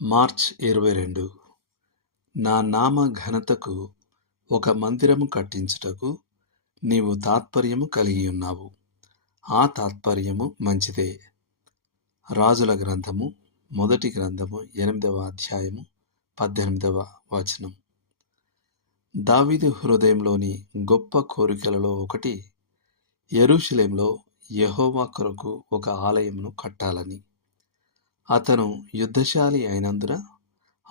March 22. నా నామ ఘనతకు ఒక మందిరము కట్టించుటకు నీవు తాత్పర్యము కలిగియున్నావు. ఆ తాత్పర్యము మంచిదే. రాజుల గ్రంథము 8వ అధ్యాయము 18వ వచనం. దావీదు హృదయంలోని గొప్ప కోరికలలో ఒకటి యెరూషలేములో యెహోవా కొరకు ఒక ఆలయమును కట్టాలని. అతను యుద్ధశాలి అయినందున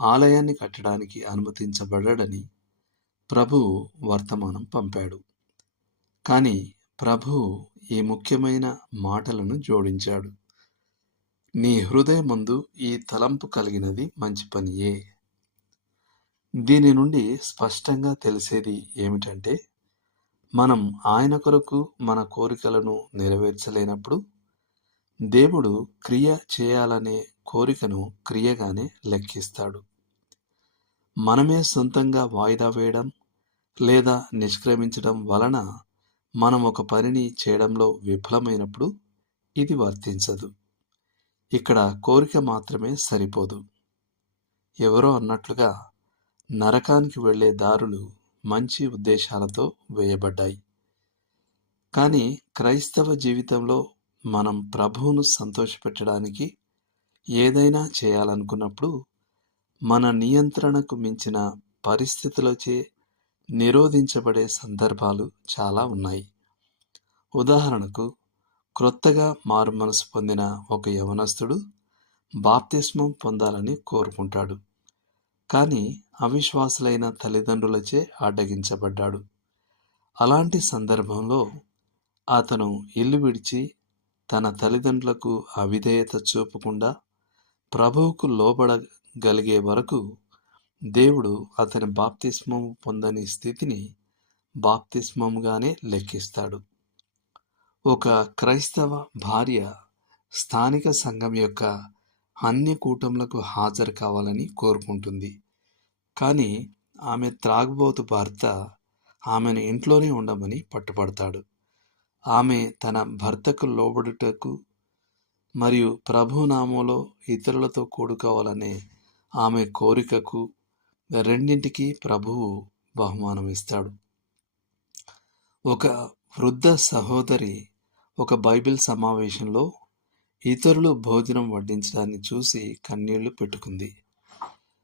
ఆలయాన్ని కట్టడానికి అనుమతించబడడని ప్రభువు వర్తమానం పంపాడు. కానీ ప్రభువు ఈ ముఖ్యమైన మాటలను జోడించాడు. నీ హృదయమందు ఈ తలంపు కలిగినది మంచి పనియే. దీని నుండి స్పష్టంగా తెలిసేది ఏమిటంటే, మనం ఆయన కొరకు మన కోరికలను నెరవేర్చలేనప్పుడు దేవుడు క్రియ చేయాలనే కోరికను క్రియగానే లెక్కిస్తాడు. మనమే సొంతంగా వాయిదా వేయడం లేదా నిష్క్రమించడం వలన మనం ఒక పనిని చేయడంలో విఫలమైనప్పుడు ఇది వర్తించదు. ఇక్కడ కోరిక మాత్రమే సరిపోదు. ఎవరో అన్నట్లుగా నరకానికి వెళ్ళే దారులు మంచి ఉద్దేశాలతో వేయబడ్డాయి. కానీ క్రైస్తవ జీవితంలో మనం ప్రభువును సంతోషపెట్టడానికి ఏదైనా చేయాలనుకున్నప్పుడు మన నియంత్రణకు మించిన పరిస్థితులచే నిరోధించబడే సందర్భాలు చాలా ఉన్నాయి. ఉదాహరణకు, క్రొత్తగా మారుమనసు పొందిన ఒక యవనస్తుడు బాప్తిస్మం పొందాలని కోరుకుంటాడు. కానీ అవిశ్వాసులైన తల్లిదండ్రులచే అడ్డగించబడ్డాడు. అలాంటి సందర్భంలో అతను ఇల్లు విడిచి తన తల్లిదండ్రులకు అవిధేయత చూపకుండా ప్రభువుకు లోబడగలిగే వరకు దేవుడు అతని బాప్తిస్మము పొందని స్థితిని బాప్తిస్మముగానే లెక్కిస్తాడు. ఒక క్రైస్తవ భార్య స్థానిక సంఘం యొక్క అన్ని కూటములకు హాజరు కావాలని కోరుకుంటుంది. కానీ ఆమె త్రాగుబోతు భర్త ఆమెను ఇంట్లోనే ఉండమని పట్టుపడతాడు. ఆమె తన భర్తకు లోబడుటకు మరియు ప్రభునామంలో ఇతరులతో కూడుకోవాలనే ఆమె కోరికకు రెండింటికి ప్రభువు బహుమానం ఇస్తాడు. ఒక వృద్ధ సహోదరి ఒక బైబిల్ సమావేశంలో ఇతరులు భోజనం వడ్డించడాన్ని చూసి కన్నీళ్లు పెట్టుకుంది.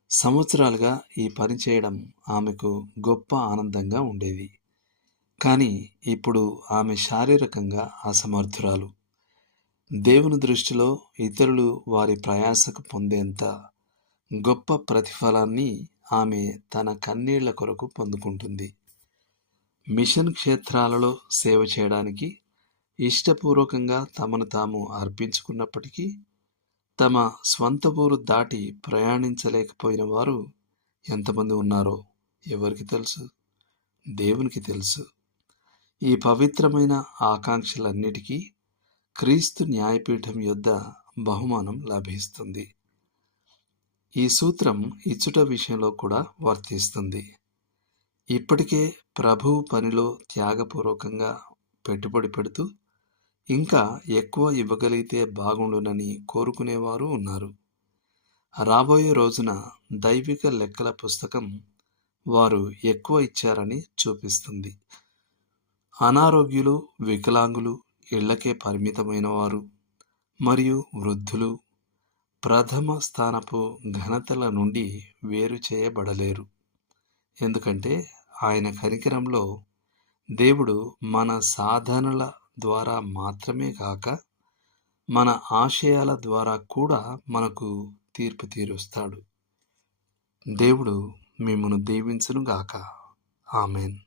సంవత్సరాలుగా ఈ పని చేయడం ఆమెకు గొప్ప ఆనందంగా ఉండేది. కానీ ఇప్పుడు ఆమె శారీరకంగా అసమర్థురాలు. దేవుని దృష్టిలో ఇతరులు వారి ప్రయాసకు పొందేంత గొప్ప ప్రతిఫలాన్ని ఆమె తన కన్నీళ్ల కొరకు పొందుకుంటుంది. మిషన్ క్షేత్రాలలో సేవ చేయడానికి ఇష్టపూర్వకంగా తమను తాము అర్పించుకున్నప్పటికీ తమ స్వంత ఊరు దాటి ప్రయాణించలేకపోయిన వారు ఎంతమంది ఉన్నారో ఎవరికి తెలుసు? దేవునికి తెలుసు. ఈ పవిత్రమైన ఆకాంక్షలన్నిటికీ క్రీస్తు న్యాయపీఠం యొద్ద బహుమానం లభిస్తుంది. ఈ సూత్రం ఇచ్చుట విషయంలో కూడా వర్తిస్తుంది. ఇప్పటికే ప్రభువు పనిలో త్యాగపూర్వకంగా పెట్టుబడి పెడుతూ ఇంకా ఎక్కువ ఇవ్వగలిగితే బాగుండునని కోరుకునేవారు ఉన్నారు. రాబోయే రోజున దైవిక లెక్కల పుస్తకం వారు ఎక్కువ ఇచ్చారని చూపిస్తుంది. అనారోగ్యులు, వికలాంగులు, ఇళ్లకే పరిమితమైన వారు మరియు వృద్ధులు ప్రథమ స్థానపు ఘనతల నుండి వేరు చేయబడలేరు. ఎందుకంటే ఆయన కనికరంలో దేవుడు మన సాధనల ద్వారా మాత్రమే కాక మన ఆశయాల ద్వారా కూడా మనకు తీర్పు తీరుస్తాడు. దేవుడు మిమ్మును దీవించును గాక. ఆమేన్.